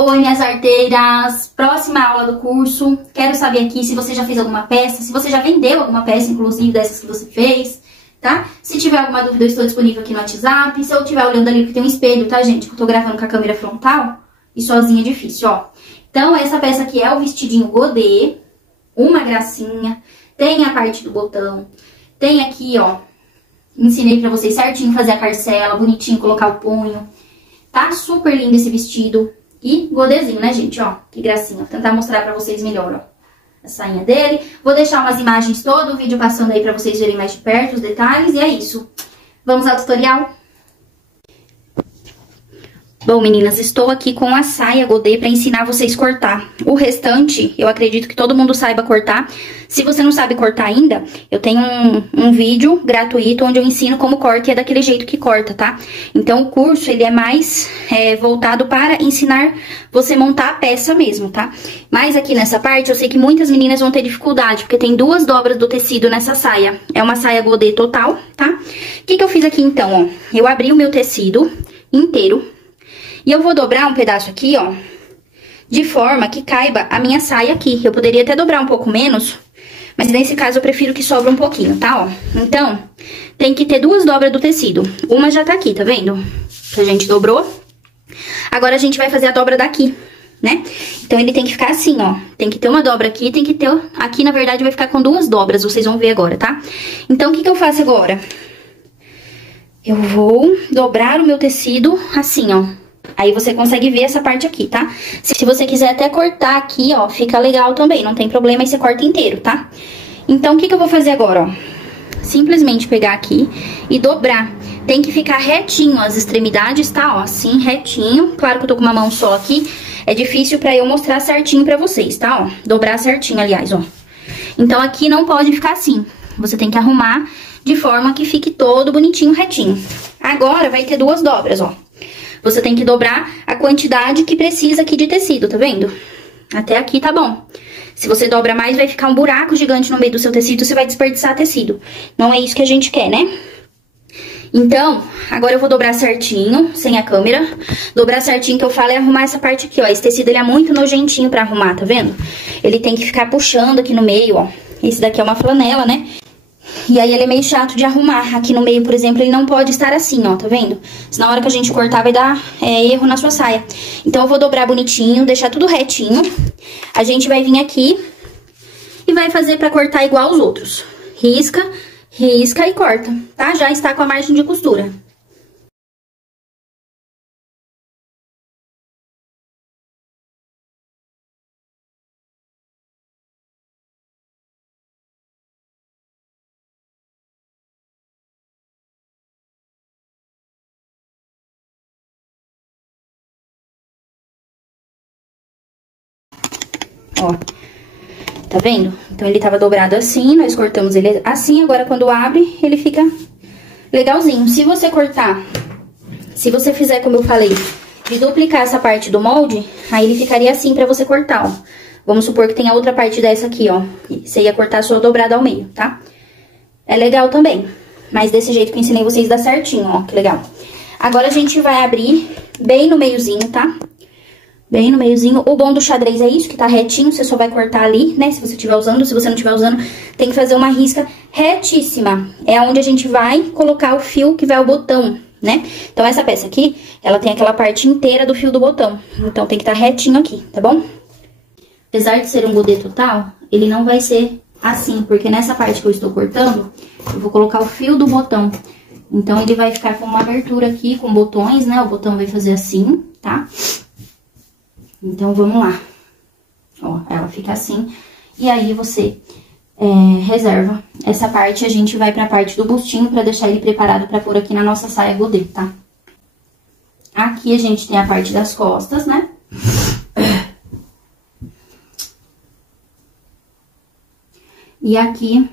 Oi, minhas arteiras! Próxima aula do curso. Quero saber aqui se você já fez alguma peça, se você já vendeu alguma peça, inclusive dessas que você fez, tá? Se tiver alguma dúvida, eu estou disponível aqui no WhatsApp. Se eu estiver olhando ali, porque tem um espelho, tá, gente? Que eu tô gravando com a câmera frontal e sozinha é difícil, ó. Então, essa peça aqui é o vestidinho godê, uma gracinha. Tem a parte do botão, tem aqui, ó. Ensinei pra vocês certinho fazer a carcela, bonitinho, colocar o punho. Tá super lindo esse vestido. E godêzinho, né, gente? Ó, que gracinha. Vou tentar mostrar pra vocês melhor, ó. A sainha dele. Vou deixar umas imagens todo o vídeo passando aí pra vocês verem mais de perto os detalhes. E é isso. Vamos ao tutorial? Bom, meninas, estou aqui com a saia godê pra ensinar vocês a cortar. O restante, eu acredito que todo mundo saiba cortar. Se você não sabe cortar ainda, eu tenho um vídeo gratuito onde eu ensino como corta e é daquele jeito que corta, tá? Então, o curso, ele é mais voltado para ensinar você montar a peça mesmo, tá? Mas aqui nessa parte, eu sei que muitas meninas vão ter dificuldade, porque tem duas dobras do tecido nessa saia. É uma saia godê total, tá? O que eu fiz aqui, então, ó? Eu abri o meu tecido inteiro. E eu vou dobrar um pedaço aqui, ó, de forma que caiba a minha saia aqui. Eu poderia até dobrar um pouco menos, mas nesse caso eu prefiro que sobra um pouquinho, tá, ó? Então, tem que ter duas dobras do tecido. Uma já tá aqui, tá vendo? Que a gente dobrou. Agora a gente vai fazer a dobra daqui, né? Então, ele tem que ficar assim, ó. Tem que ter uma dobra aqui, tem que ter... Aqui, na verdade, vai ficar com duas dobras, vocês vão ver agora, tá? Então, o que eu faço agora? Eu vou dobrar o meu tecido assim, ó. Aí você consegue ver essa parte aqui, tá? Se você quiser até cortar aqui, ó, fica legal também, não tem problema, aí você corta inteiro, tá? Então, o que eu vou fazer agora, ó? Simplesmente pegar aqui e dobrar. Tem que ficar retinho as extremidades, tá? Ó, assim, retinho. Claro que eu tô com uma mão só aqui, é difícil pra eu mostrar certinho pra vocês, tá? Ó, dobrar certinho, aliás, ó. Então, aqui não pode ficar assim. Você tem que arrumar de forma que fique todo bonitinho, retinho. Agora, vai ter duas dobras, ó. Você tem que dobrar a quantidade que precisa aqui de tecido, tá vendo? Até aqui tá bom. Se você dobra mais, vai ficar um buraco gigante no meio do seu tecido, você vai desperdiçar tecido. Não é isso que a gente quer, né? Então, agora eu vou dobrar certinho, sem a câmera. Dobrar certinho, que eu falo, é arrumar essa parte aqui, ó. Esse tecido, ele é muito nojentinho pra arrumar, tá vendo? Ele tem que ficar puxando aqui no meio, ó. Esse daqui é uma flanela, né? E aí, ele é meio chato de arrumar. Aqui no meio, por exemplo, ele não pode estar assim, ó, tá vendo? Se na hora que a gente cortar, vai dar erro na sua saia. Então, eu vou dobrar bonitinho, deixar tudo retinho. A gente vai vir aqui e vai fazer pra cortar igual os outros. Risca, risca e corta, tá? Já está com a margem de costura. Ó, tá vendo? Então, ele tava dobrado assim, nós cortamos ele assim, agora quando abre, ele fica legalzinho. Se você cortar, se você fizer como eu falei, de duplicar essa parte do molde, aí ele ficaria assim pra você cortar, ó. Vamos supor que tem a outra parte dessa aqui, ó. Você ia cortar só dobrada ao meio, tá? É legal também, mas desse jeito que eu ensinei vocês dá certinho, ó, que legal. Agora, a gente vai abrir bem no meiozinho, tá? Bem no meiozinho. O bom do xadrez é isso, que tá retinho, você só vai cortar ali, né? Se você estiver usando, se você não estiver usando, tem que fazer uma risca retíssima. É onde a gente vai colocar o fio que vai ao botão, né? Então, essa peça aqui, ela tem aquela parte inteira do fio do botão. Então, tem que estar retinho aqui, tá bom? Apesar de ser um godê total, ele não vai ser assim, porque nessa parte que eu estou cortando, eu vou colocar o fio do botão. Então, ele vai ficar com uma abertura aqui, com botões, né? O botão vai fazer assim, tá? Então, vamos lá. Ó, ela fica assim. E aí, você reserva essa parte. A gente vai pra parte do bustinho pra deixar ele preparado pra pôr aqui na nossa saia godê, tá? Aqui, a gente tem a parte das costas, né? E aqui,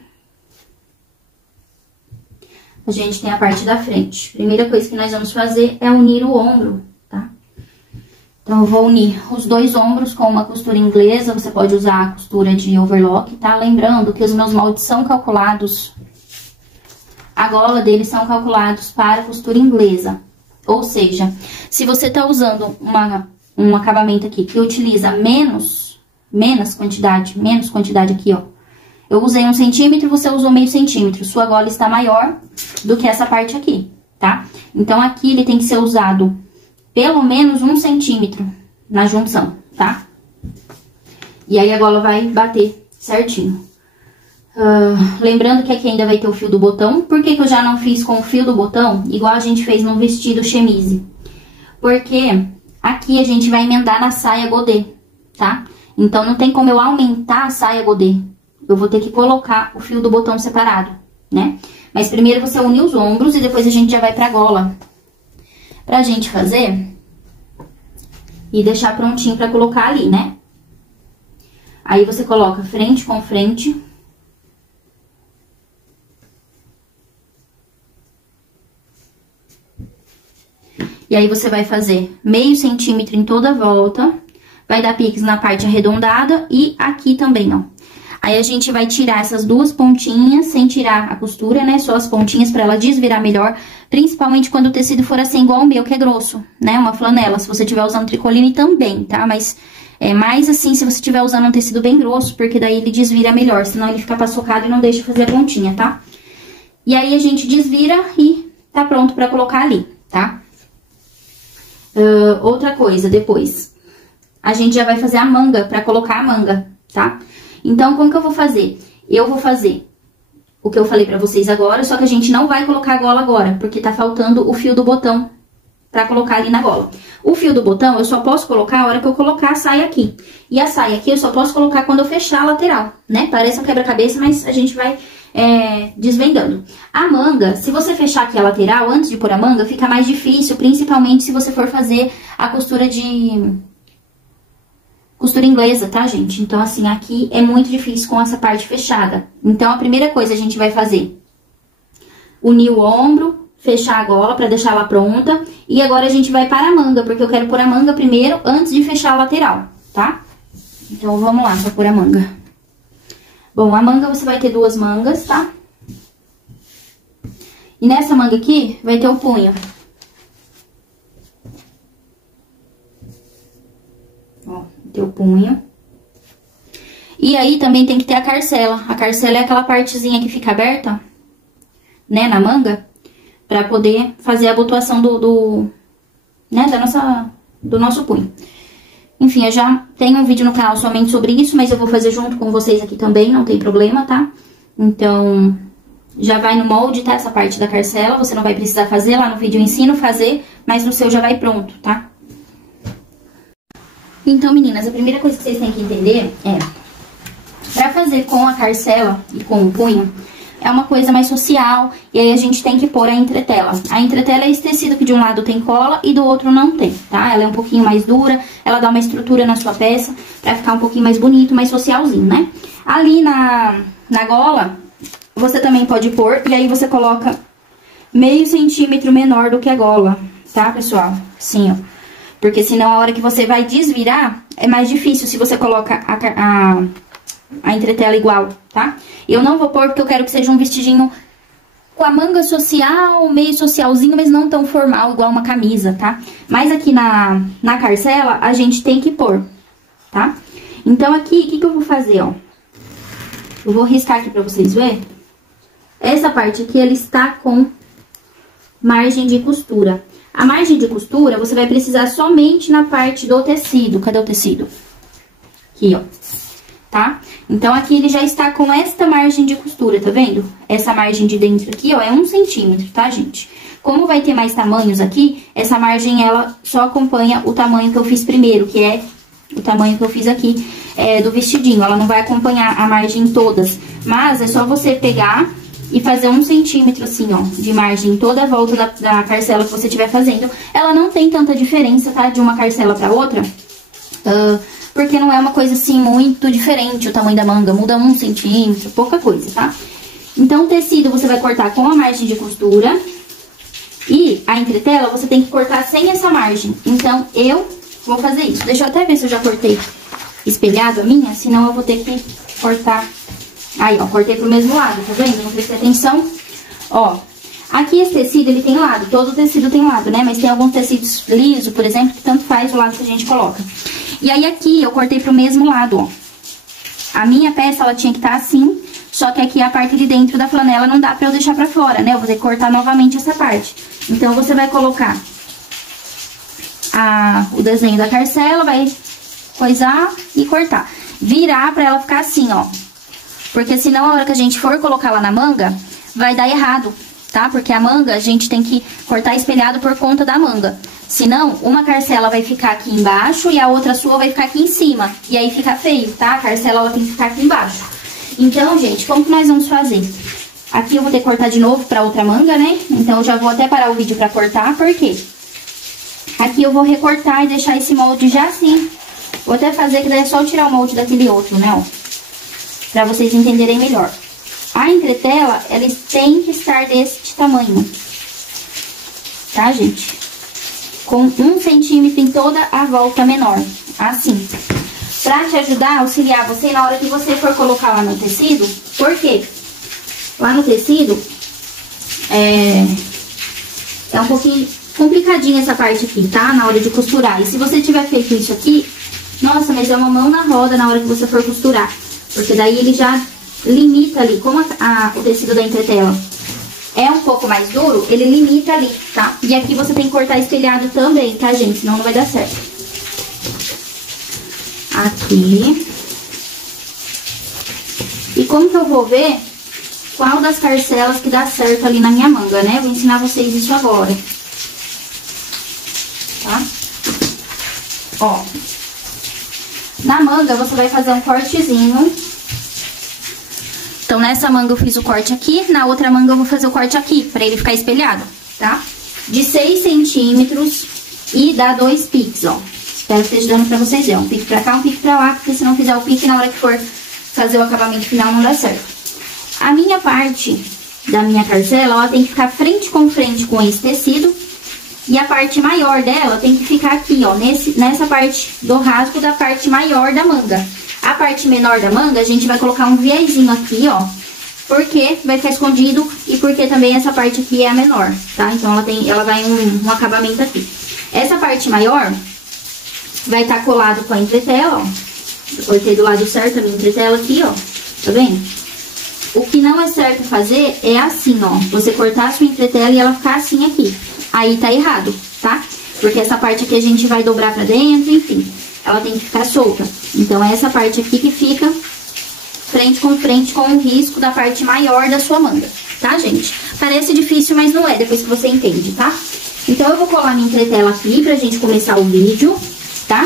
a gente tem a parte da frente. Primeira coisa que nós vamos fazer é unir o ombro, tá? Então, eu vou unir os dois ombros com uma costura inglesa. Você pode usar a costura de overlock, tá? Lembrando que os meus moldes são calculados, a gola deles são calculados para costura inglesa. Ou seja, se você tá usando uma um acabamento aqui que utiliza menos quantidade aqui, ó. Eu usei 1 centímetro, você usou meio centímetro. Sua gola está maior do que essa parte aqui, tá? Então, aqui ele tem que ser usado pelo menos 1 centímetro na junção, tá? E aí, a gola vai bater certinho. Lembrando que aqui ainda vai ter o fio do botão. Por que que eu já não fiz com o fio do botão, igual a gente fez no vestido chemise? Porque aqui a gente vai emendar na saia godê, tá? Então, não tem como eu aumentar a saia godê. Eu vou ter que colocar o fio do botão separado, né? Mas primeiro você une os ombros e depois a gente já vai pra gola. Pra gente fazer e deixar prontinho pra colocar ali, né? Aí você coloca frente com frente. E aí você vai fazer meio centímetro em toda a volta. Vai dar piques na parte arredondada e aqui também, ó. Aí, a gente vai tirar essas duas pontinhas, sem tirar a costura, né? Só as pontinhas pra ela desvirar melhor. Principalmente quando o tecido for assim, igual o meu, que é grosso, né? Uma flanela, se você estiver usando tricoline também, tá? Mas é mais assim se você estiver usando um tecido bem grosso, porque daí ele desvira melhor. Senão ele fica paçocado e não deixa fazer a pontinha, tá? E aí, a gente desvira e tá pronto pra colocar ali, tá? Outra coisa, depois, a gente já vai fazer a manga, pra colocar a manga, tá? Então, como que eu vou fazer? Eu vou fazer o que eu falei pra vocês agora, só que a gente não vai colocar a gola agora, porque tá faltando o fio do botão pra colocar ali na gola. O fio do botão eu só posso colocar a hora que eu colocar a saia aqui. E a saia aqui eu só posso colocar quando eu fechar a lateral, né? Parece um quebra-cabeça, mas a gente vai desvendando. A manga, se você fechar aqui a lateral, antes de pôr a manga, fica mais difícil, principalmente se você for fazer a costura inglesa, tá, gente? Então, assim, aqui é muito difícil com essa parte fechada. Então, a primeira coisa a gente vai fazer, unir o ombro, fechar a gola pra deixar ela pronta. E agora a gente vai para a manga, porque eu quero pôr a manga primeiro, antes de fechar a lateral, tá? Então, vamos lá pra pôr a manga. Bom, a manga você vai ter 2 mangas, tá? E nessa manga aqui, vai ter o punho. Ó, ter o punho. E aí, também tem que ter a carcela. A carcela é aquela partezinha que fica aberta, né, na manga, pra poder fazer a abotoação do nosso punho. Enfim, eu já tenho um vídeo no canal somente sobre isso, mas eu vou fazer junto com vocês aqui também, não tem problema, tá? Então, já vai no molde, tá? Essa parte da carcela, você não vai precisar fazer, lá no vídeo eu ensino fazer, mas no seu já vai pronto, tá? Então, meninas, a primeira coisa que vocês têm que entender é, pra fazer com a carcela e com o punho, é uma coisa mais social, e aí a gente tem que pôr a entretela. A entretela é esse tecido que de um lado tem cola e do outro não tem, tá? Ela é um pouquinho mais dura, ela dá uma estrutura na sua peça pra ficar um pouquinho mais bonito, mais socialzinho, né? Ali na gola, você também pode pôr, e aí você coloca meio centímetro menor do que a gola, tá, pessoal? Assim, ó. Porque senão a hora que você vai desvirar, é mais difícil se você coloca a entretela igual, tá? Eu não vou pôr porque eu quero que seja um vestidinho com a manga social, meio socialzinho, mas não tão formal, igual uma camisa, tá? Mas aqui na carcela, a gente tem que pôr, tá? Então, aqui, o que eu vou fazer, ó? Eu vou riscar aqui pra vocês verem. Essa parte aqui, ela está com margem de costura. A margem de costura, você vai precisar somente na parte do tecido. Cadê o tecido? Aqui, ó. Tá? Então, aqui ele já está com esta margem de costura, tá vendo? Essa margem de dentro aqui, ó, é 1 centímetro, tá, gente? Como vai ter mais tamanhos aqui, essa margem, ela só acompanha o tamanho que eu fiz primeiro, que é o tamanho que eu fiz aqui do vestidinho. Ela não vai acompanhar a margem todas, mas é só você pegar e fazer 1 centímetro, assim, ó, de margem toda a volta da carcela que você estiver fazendo. Ela não tem tanta diferença, tá, de uma carcela pra outra, porque não é uma coisa, assim, muito diferente o tamanho da manga. Muda 1 centímetro, pouca coisa, tá? Então, o tecido você vai cortar com a margem de costura. E a entretela você tem que cortar sem essa margem. Então, eu vou fazer isso. Deixa eu até ver se eu já cortei espelhado a minha, senão eu vou ter que cortar. Aí, ó, cortei pro mesmo lado, tá vendo? Não prestei atenção. Ó, Aqui esse tecido, ele tem lado, todo tecido tem lado, né? Mas tem alguns tecidos liso, por exemplo, que tanto faz o lado que a gente coloca. E aí aqui eu cortei pro mesmo lado, ó. A minha peça, ela tinha que estar assim, só que aqui a parte de dentro da flanela não dá pra eu deixar pra fora, né? Eu vou ter que cortar novamente essa parte. Então, você vai colocar o desenho da carcela, vai coisar e cortar. Virar pra ela ficar assim, ó. Porque senão, a hora que a gente for colocar lá na manga, vai dar errado, tá? Porque a manga, a gente tem que cortar espelhado por conta da manga. Senão, uma carcela vai ficar aqui embaixo e a outra sua vai ficar aqui em cima. E aí fica feio, tá? A carcela, ela tem que ficar aqui embaixo. Então, gente, como que nós vamos fazer? Aqui eu vou ter que cortar de novo pra outra manga, né? Então, eu já vou até parar o vídeo pra cortar, por quê? Aqui eu vou recortar e deixar esse molde já assim. Vou até fazer que daí é só eu tirar o molde daquele outro, né, ó. Pra vocês entenderem melhor. A entretela, ela tem que estar desse tamanho. Tá, gente? Com 1 centímetro em toda a volta menor. Assim. Pra te ajudar, auxiliar você na hora que você for colocar lá no tecido. Por quê? Lá no tecido, é um pouquinho complicadinha essa parte aqui, tá? Na hora de costurar. E se você tiver feito isso aqui, nossa, mas é uma mão na roda na hora que você for costurar. Porque daí ele já limita ali. Como o tecido da entretela é um pouco mais duro, ele limita ali, tá? E aqui você tem que cortar espelhado também, tá, gente? Senão não vai dar certo. Aqui. E como que eu vou ver qual das carcelas que dá certo ali na minha manga, né? Eu vou ensinar vocês isso agora. Tá? Ó. Na manga, você vai fazer um cortezinho. Então, nessa manga eu fiz o corte aqui, na outra manga eu vou fazer o corte aqui, pra ele ficar espelhado, tá? De 6 centímetros e dá 2 piques, ó. Espero que esteja dando pra vocês verem. Um pique pra cá, um pique pra lá, porque se não fizer o pique, na hora que for fazer o acabamento final, não dá certo. A minha parte da minha carcela, ela tem que ficar frente com esse tecido. E a parte maior dela tem que ficar aqui, ó, nessa parte do rasgo da parte maior da manga. A parte menor da manga, a gente vai colocar um viezinho aqui, ó, porque vai ficar escondido e porque também essa parte aqui é a menor, tá? Então, ela vai um acabamento aqui. Essa parte maior vai estar colado com a entretela, ó. Eu cortei do lado certo a minha entretela aqui, ó, tá vendo? O que não é certo fazer é assim, ó, você cortar a sua entretela e ela ficar assim aqui. Aí tá errado, tá? Porque essa parte aqui a gente vai dobrar pra dentro, enfim. Ela tem que ficar solta. Então, é essa parte aqui que fica frente com o risco da parte maior da sua manga, tá, gente? Parece difícil, mas não é, depois que você entende, tá? Então, eu vou colar minha entretela aqui pra gente começar o vídeo, tá?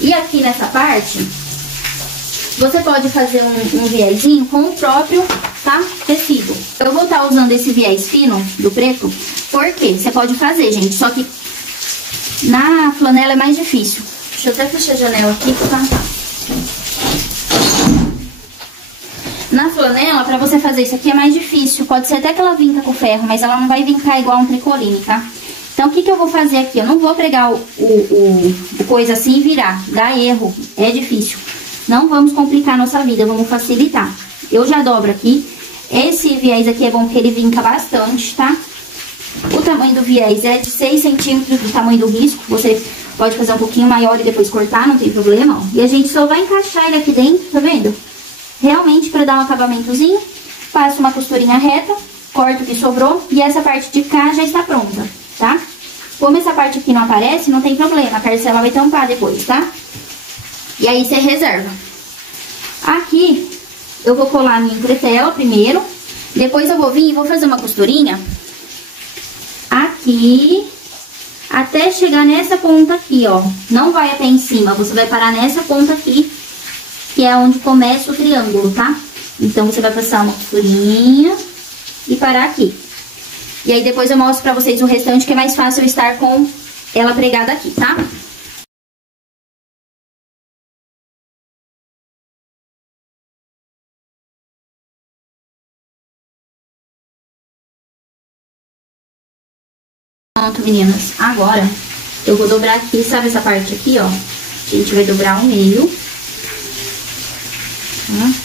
E aqui nessa parte, você pode fazer um viezinho com o próprio, tá, tecido. Eu vou estar usando esse viés fino do preto, porque você pode fazer, gente, só que na flanela é mais difícil. Deixa eu até fechar a janela aqui, tá? Na flanela, pra você fazer isso aqui é mais difícil. Pode ser até que ela vinca com ferro, mas ela não vai vincar igual um tricoline, tá? Então, o que eu vou fazer aqui? Eu não vou pregar o coisa assim e virar. Dá erro, é difícil. Não vamos complicar a nossa vida, vamos facilitar. Eu já dobro aqui. Esse viés aqui é bom porque ele vinca bastante, tá? O tamanho do viés é de 6 centímetros do tamanho do risco. Você pode fazer um pouquinho maior e depois cortar, não tem problema, ó. E a gente só vai encaixar ele aqui dentro, tá vendo? Realmente, pra dar um acabamentozinho, passo uma costurinha reta, corto o que sobrou e essa parte de cá já está pronta, tá? Como essa parte aqui não aparece, não tem problema, a carcela vai tampar depois, tá? E aí, você reserva. Aqui, eu vou colar a minha entretela primeiro, depois eu vou vir e vou fazer uma costurinha aqui, até chegar nessa ponta aqui, ó. Não vai até em cima, você vai parar nessa ponta aqui, que é onde começa o triângulo, tá? Então, você vai passar uma costurinha e parar aqui. E aí, depois eu mostro pra vocês o restante, que é mais fácil eu estar com ela pregada aqui, tá? Pronto, meninas. Agora, eu vou dobrar aqui, sabe essa parte aqui, ó? A gente vai dobrar ao meio.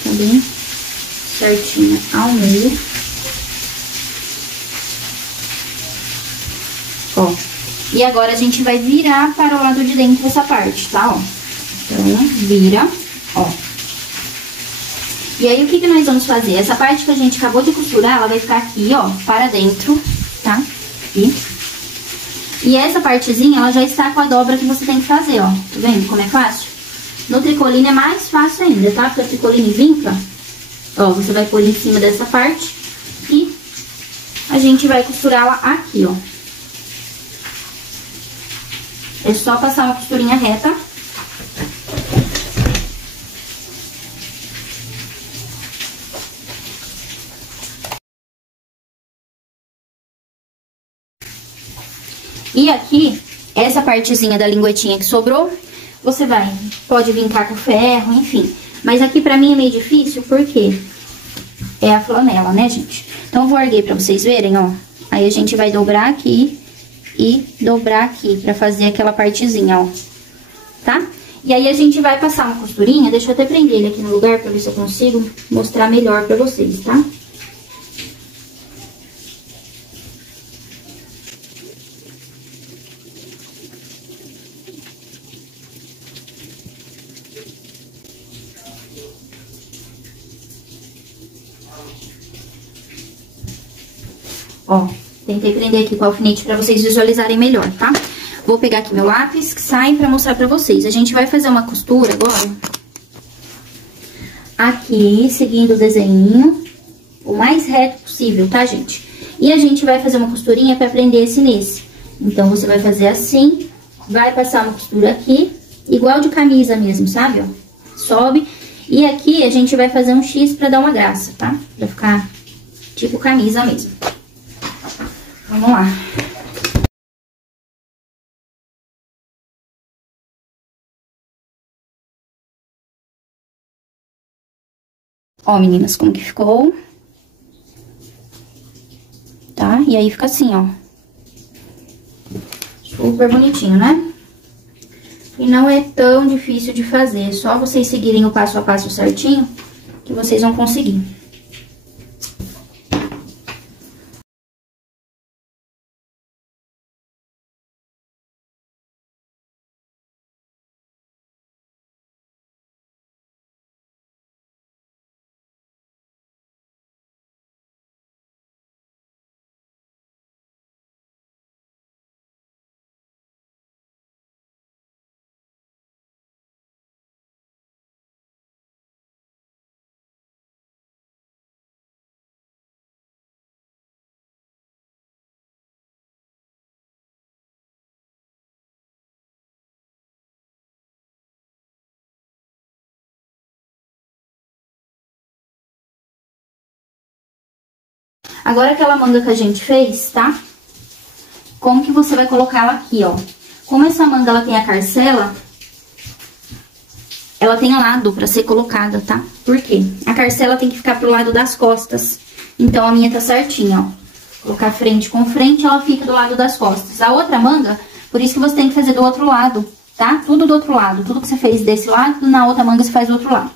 Tá bem certinho ao meio. Ó. E agora a gente vai virar para o lado de dentro essa parte, tá? Ó. Então, vira, ó. E aí, o que nós vamos fazer? Essa parte que a gente acabou de costurar, ela vai ficar aqui, ó, para dentro, tá? Aqui. E essa partezinha, ela já está com a dobra que você tem que fazer, ó. Tá vendo como é fácil? No tricoline é mais fácil ainda, tá? Porque o tricoline vinca. Ó, você vai pôr em cima dessa parte e a gente vai costurá-la aqui, ó. É só passar uma costurinha reta. E aqui, essa partezinha da linguetinha que sobrou, você pode vincar com ferro, enfim. Mas aqui pra mim é meio difícil, porque é a flanela, né, gente? Então, eu vou erguer pra vocês verem, ó. Aí, a gente vai dobrar aqui e dobrar aqui, pra fazer aquela partezinha, ó. Tá? E aí, a gente vai passar uma costurinha, deixa eu até prender ele aqui no lugar, pra ver se eu consigo mostrar melhor pra vocês, tá? Ó, tentei prender aqui com o alfinete pra vocês visualizarem melhor, tá? Vou pegar aqui meu lápis, que sai, pra mostrar pra vocês. A gente vai fazer uma costura agora. Aqui, seguindo o desenho, o mais reto possível, tá, gente? E a gente vai fazer uma costurinha pra prender esse nesse. Então, você vai fazer assim, vai passar uma costura aqui, igual de camisa mesmo, sabe, ó? Sobe. E aqui, a gente vai fazer um X pra dar uma graça, tá? Pra ficar tipo camisa mesmo. Vamos lá. Ó, meninas, como que ficou. Tá? E aí, fica assim, ó. Super bonitinho, né? E não é tão difícil de fazer. É só vocês seguirem o passo a passo certinho, que vocês vão conseguir. Agora, aquela manga que a gente fez, tá? Como que você vai colocar ela aqui, ó? Como essa manga, ela tem a carcela, ela tem lado pra ser colocada, tá? Por quê? A carcela tem que ficar pro lado das costas. Então, a minha tá certinha, ó. Colocar frente com frente, ela fica do lado das costas. A outra manga, por isso que você tem que fazer do outro lado, tá? Tudo do outro lado. Tudo que você fez desse lado, na outra manga você faz do outro lado.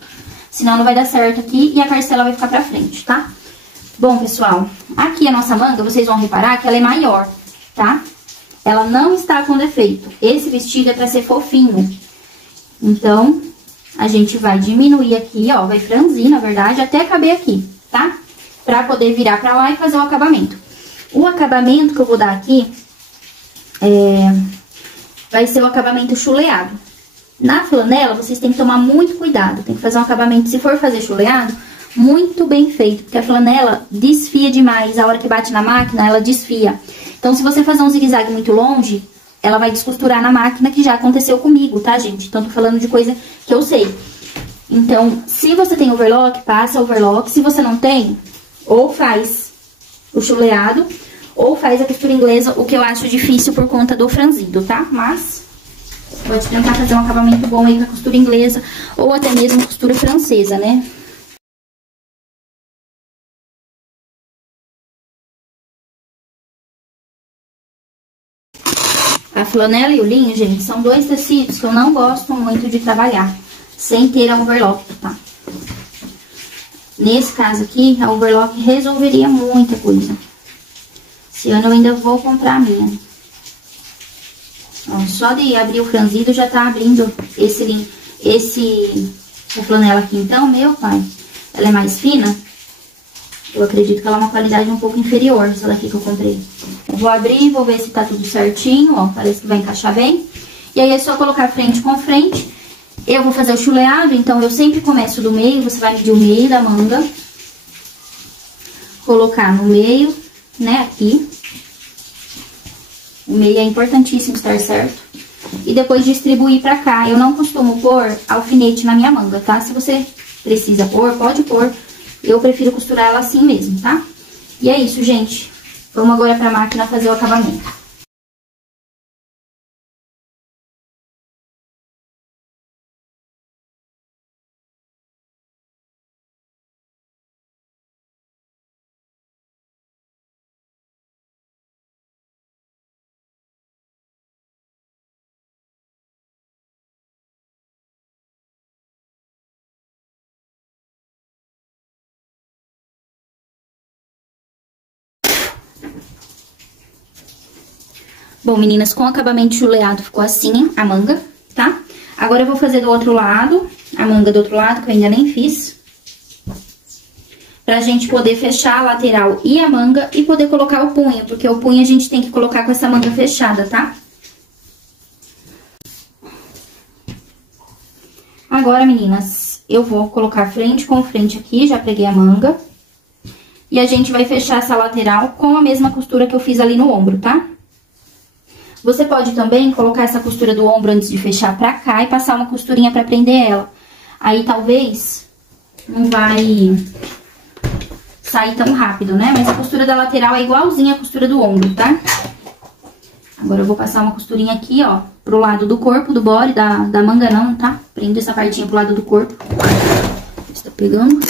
Senão, não vai dar certo aqui e a carcela vai ficar pra frente, tá? Bom, pessoal, aqui a nossa manga, vocês vão reparar que ela é maior, tá? Ela não está com defeito. Esse vestido é pra ser fofinho. Então, a gente vai diminuir aqui, ó, vai franzir, na verdade, até caber aqui, tá? Pra poder virar pra lá e fazer o acabamento. O acabamento que eu vou dar aqui vai ser o acabamento chuleado. Na flanela, vocês têm que tomar muito cuidado. Tem que fazer um acabamento, se for fazer chuleado, muito bem feito, porque a flanela desfia demais. A hora que bate na máquina, ela desfia. Então, se você fazer um zigue-zague muito longe, ela vai descosturar na máquina, que já aconteceu comigo, tá, gente? Então, tô falando de coisa que eu sei. Então, se você tem overlock, passa overlock. Se você não tem, ou faz o chuleado, ou faz a costura inglesa, o que eu acho difícil por conta do franzido, tá? Mas pode tentar fazer um acabamento bom aí com a costura inglesa, ou até mesmo costura francesa, né? A flanela e o linho, gente, são dois tecidos que eu não gosto muito de trabalhar sem ter a overlock, tá? Nesse caso aqui, a overlock resolveria muita coisa. Esse ano eu ainda vou comprar a minha. Ó, só de abrir o franzido já tá abrindo a flanela aqui. Então, meu pai, ela é mais fina. Eu acredito que ela é uma qualidade um pouco inferior, essa daqui que eu comprei. Eu vou abrir, vou ver se tá tudo certinho, ó. Parece que vai encaixar bem. E aí é só colocar frente com frente. Eu vou fazer o chuleado, então eu sempre começo do meio. Você vai medir o meio da manga. Colocar no meio, né, aqui. O meio é importantíssimo estar certo. E depois distribuir pra cá. Eu não costumo pôr alfinete na minha manga, tá? Se você precisa pôr, pode pôr. Eu prefiro costurar ela assim mesmo, tá? E é isso, gente. Vamos agora pra máquina fazer o acabamento. Bom, meninas, com o acabamento chuleado ficou assim a manga, tá? Agora eu vou fazer do outro lado, a manga do outro lado, que eu ainda nem fiz. Pra gente poder fechar a lateral e a manga e poder colocar o punho, porque o punho a gente tem que colocar com essa manga fechada, tá? Agora, meninas, eu vou colocar frente com frente aqui, já preguei a manga. E a gente vai fechar essa lateral com a mesma costura que eu fiz ali no ombro, tá? Você pode também colocar essa costura do ombro antes de fechar pra cá e passar uma costurinha pra prender ela. Aí, talvez, não vai sair tão rápido, né? Mas a costura da lateral é igualzinha à costura do ombro, tá? Agora, eu vou passar uma costurinha aqui, ó, pro lado do corpo, do body, da manga não, tá? Prendo essa partinha pro lado do corpo. Está pegando.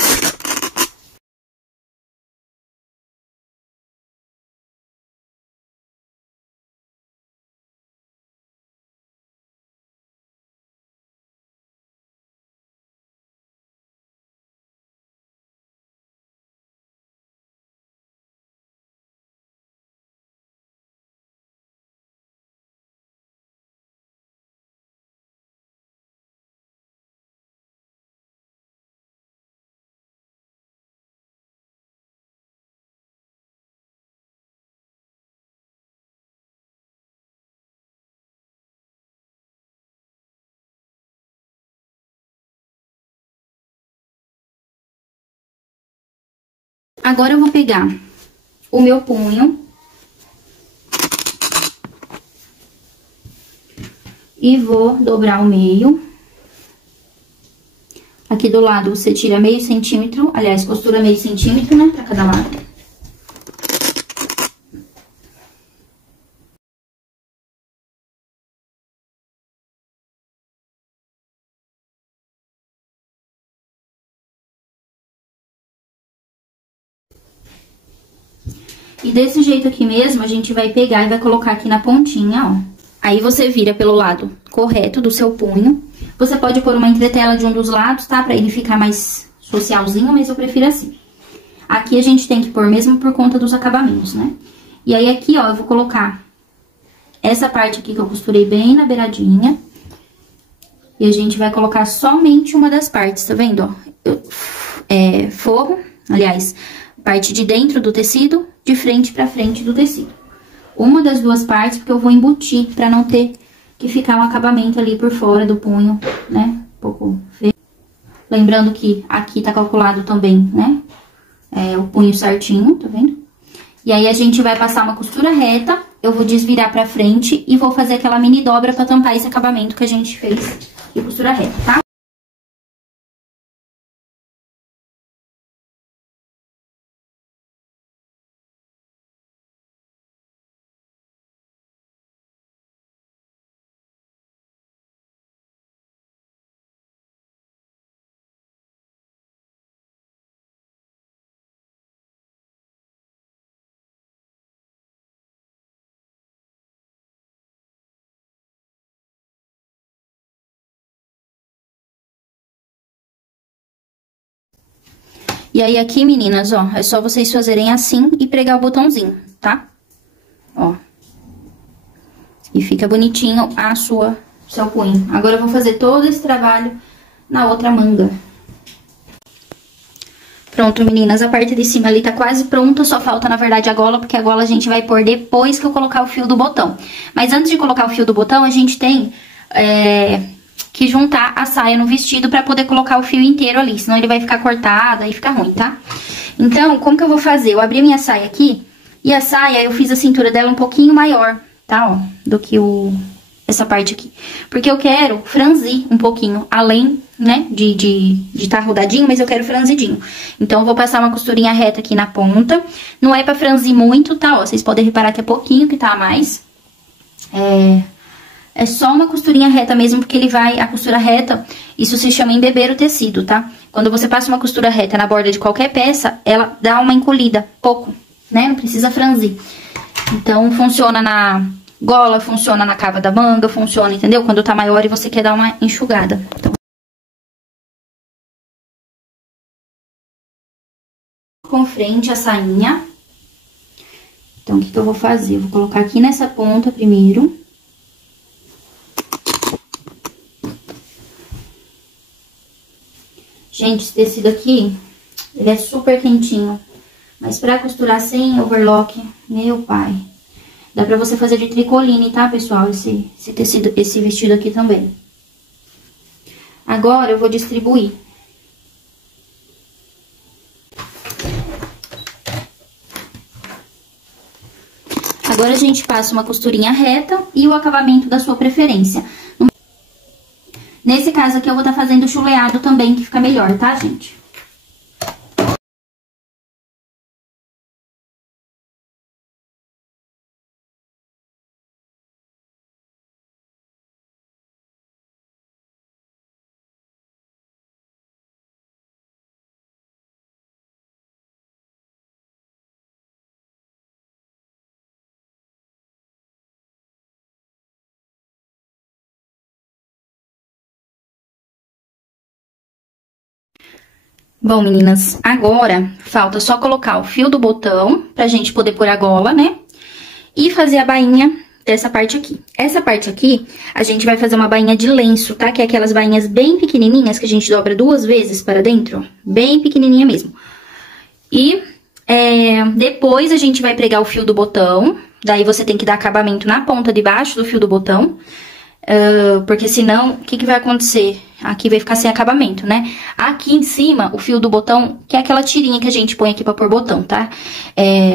Agora, eu vou pegar o meu punho e vou dobrar o meio. Aqui do lado, você tira meio centímetro, aliás, costura meio centímetro, né, pra cada lado. E desse jeito aqui mesmo, a gente vai pegar e vai colocar aqui na pontinha, ó. Aí, você vira pelo lado correto do seu punho. Você pode pôr uma entretela de um dos lados, tá? Pra ele ficar mais socialzinho, mas eu prefiro assim. Aqui a gente tem que pôr mesmo por conta dos acabamentos, né? E aí, aqui, ó, eu vou colocar essa parte aqui que eu costurei bem na beiradinha. E a gente vai colocar somente uma das partes, tá vendo, ó? Forro, aliás, parte de dentro do tecido, de frente pra frente do tecido. Uma das duas partes, porque eu vou embutir, pra não ter que ficar um acabamento ali por fora do punho, né? Um pouco feio. Lembrando que aqui tá calculado também, né? O punho certinho, tá vendo? E aí, a gente vai passar uma costura reta, eu vou desvirar pra frente e vou fazer aquela mini dobra pra tampar esse acabamento que a gente fez de costura reta, tá? E aí, aqui, meninas, ó, é só vocês fazerem assim e pregar o botãozinho, tá? Ó. E fica bonitinho seu punho. Agora eu vou fazer todo esse trabalho na outra manga. Pronto, meninas, a parte de cima ali tá quase pronta, só falta, na verdade, a gola, porque a gola a gente vai pôr depois que eu colocar o fio do botão. Mas antes de colocar o fio do botão, a gente tem que juntar a saia no vestido pra poder colocar o fio inteiro ali, senão ele vai ficar cortado, aí fica ruim, tá? Então, como que eu vou fazer? Eu abri minha saia aqui, e a saia, eu fiz a cintura dela um pouquinho maior, tá, ó, do que essa parte aqui. Porque eu quero franzir um pouquinho, além, né, de tá rodadinho, mas eu quero franzidinho. Então, eu vou passar uma costurinha reta aqui na ponta. Não é pra franzir muito, tá, ó, vocês podem reparar que é pouquinho que tá a mais. É só uma costurinha reta mesmo, porque a costura reta, isso se chama embeber o tecido, tá? Quando você passa uma costura reta na borda de qualquer peça, ela dá uma encolhida, pouco, né? Não precisa franzir. Então, funciona na gola, funciona na cava da manga, funciona, entendeu? Quando tá maior e você quer dar uma enxugada. Então, com frente a sainha. Então, o que eu vou fazer? Eu vou colocar aqui nessa ponta primeiro. Gente, esse tecido aqui, ele é super quentinho. Mas pra costurar sem overlock, meu pai. Dá pra você fazer de tricoline, tá, pessoal? Esse tecido, esse vestido aqui também. Agora, eu vou distribuir. Agora, a gente passa uma costurinha reta e o acabamento da sua preferência. Nesse caso aqui, eu vou estar fazendo chuleado também, que fica melhor, tá, gente? Bom, meninas, agora falta só colocar o fio do botão pra gente poder pôr a gola, né? E fazer a bainha dessa parte aqui. Essa parte aqui, a gente vai fazer uma bainha de lenço, tá? Que é aquelas bainhas bem pequenininhas que a gente dobra 2 vezes para dentro. Bem pequenininha mesmo. E depois a gente vai pregar o fio do botão. Daí você tem que dar acabamento na ponta de baixo do fio do botão. Porque senão, o que vai acontecer? Aqui vai ficar sem acabamento, né? Aqui em cima, o fio do botão, que é aquela tirinha que a gente põe aqui pra pôr botão, tá?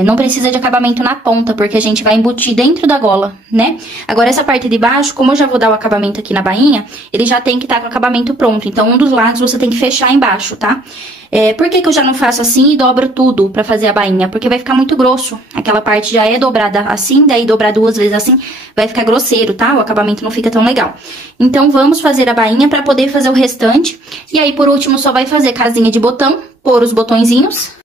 Não precisa de acabamento na ponta, porque a gente vai embutir dentro da gola, né? Agora, essa parte de baixo, como eu já vou dar o acabamento aqui na bainha, ele já tem que estar com o acabamento pronto. Então, um dos lados você tem que fechar embaixo, tá? Por que eu já não faço assim e dobro tudo pra fazer a bainha? Porque vai ficar muito grosso. Aquela parte já é dobrada assim, daí dobrar 2 vezes assim, vai ficar grosseiro, tá? O acabamento não fica tão legal. Então, vamos fazer a bainha pra poder fazer o restante. E aí, por último, só vai fazer casinha de botão, pôr os botõezinhos.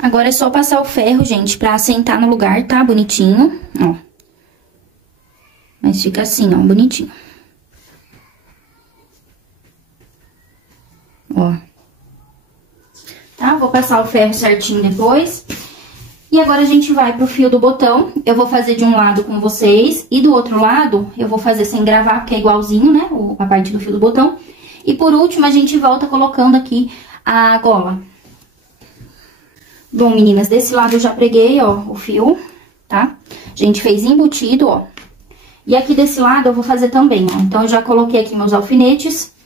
Agora é só passar o ferro, gente, pra assentar no lugar, tá? Bonitinho, ó. Mas fica assim, ó, bonitinho. Ó. Tá? Vou passar o ferro certinho depois. E E agora a gente vai pro fio do botão. Eu vou fazer de um lado com vocês e do outro lado eu vou fazer sem gravar, porque é igualzinho, né, a parte do fio do botão. E por último a gente volta colocando aqui a gola. Bom, meninas, desse lado eu já preguei, ó, o fio, tá? A gente fez embutido, ó. E aqui desse lado eu vou fazer também, ó. Então, eu já coloquei aqui meus alfinetes.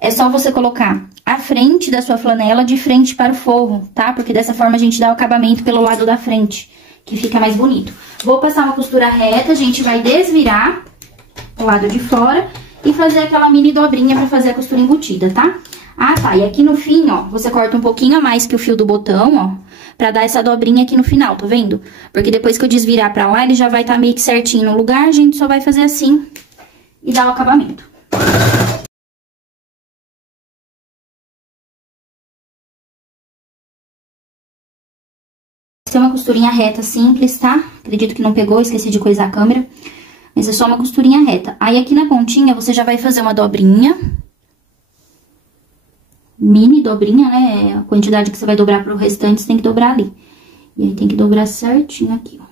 É só você colocar a frente da sua flanela de frente para o forro, tá? Porque dessa forma a gente dá o acabamento pelo lado da frente, que fica mais bonito. Vou passar uma costura reta, a gente vai desvirar o lado de fora e fazer aquela mini dobrinha pra fazer a costura embutida, tá? Ah, tá, e aqui no fim, ó, você corta um pouquinho a mais que o fio do botão, ó, pra dar essa dobrinha aqui no final, tá vendo? Porque depois que eu desvirar pra lá, ele já vai estar meio que certinho no lugar, a gente só vai fazer assim e dar o acabamento. Essa é uma costurinha reta simples, tá? Acredito que não pegou, esqueci de coisar a câmera. Mas é só uma costurinha reta. Aí, aqui na pontinha, você já vai fazer uma dobrinha. Mini dobrinha, né? A quantidade que você vai dobrar pro restante, você tem que dobrar ali. E aí, tem que dobrar certinho aqui, ó.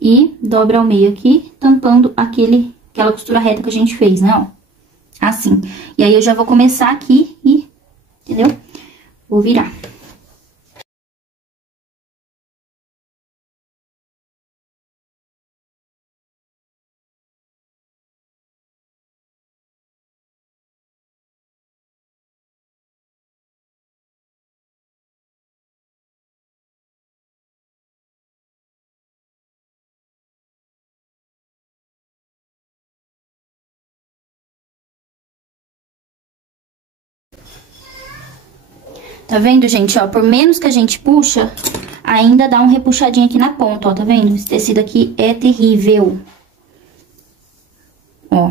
E dobra ao meio aqui, tampando aquela costura reta que a gente fez, né, ó. Assim. E aí, eu já vou começar aqui e, entendeu? Vou virar. Tá vendo, gente, ó, por menos que a gente puxa, ainda dá um repuxadinho aqui na ponta, ó, tá vendo? Esse tecido aqui é terrível. Ó.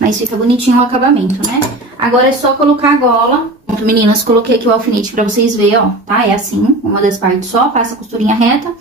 Mas fica bonitinho o acabamento, né? Agora é só colocar a gola. Pronto, meninas, coloquei aqui o alfinete pra vocês verem, ó, tá? É assim, uma das partes só, passa a costurinha reta.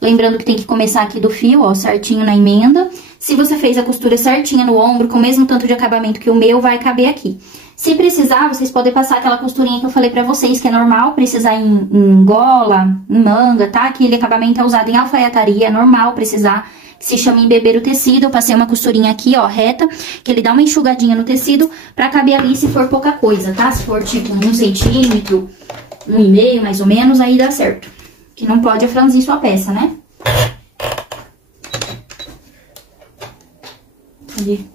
Lembrando que tem que começar aqui do fio, ó, certinho na emenda. Se você fez a costura certinha no ombro, com o mesmo tanto de acabamento que o meu, vai caber aqui. Se precisar, vocês podem passar aquela costurinha que eu falei pra vocês, que é normal precisar em gola, em manga, tá? Aquele acabamento é usado em alfaiataria, é normal precisar, que se chama embeber o tecido. Eu passei uma costurinha aqui, ó, reta, que ele dá uma enxugadinha no tecido pra caber ali se for pouca coisa, tá? Se for tipo 1 centímetro, 1,5 mais ou menos, aí dá certo. Que não pode franzir sua peça, né? Ali.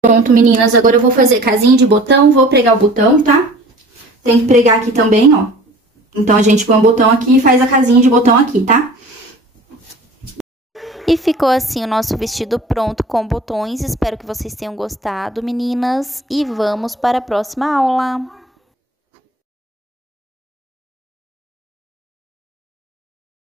Pronto, meninas, agora eu vou fazer casinha de botão, vou pregar o botão, tá? Tem que pregar aqui também, ó. Então, a gente põe o botão aqui e faz a casinha de botão aqui, tá? E ficou assim o nosso vestido pronto com botões. Espero que vocês tenham gostado, meninas. E vamos para a próxima aula.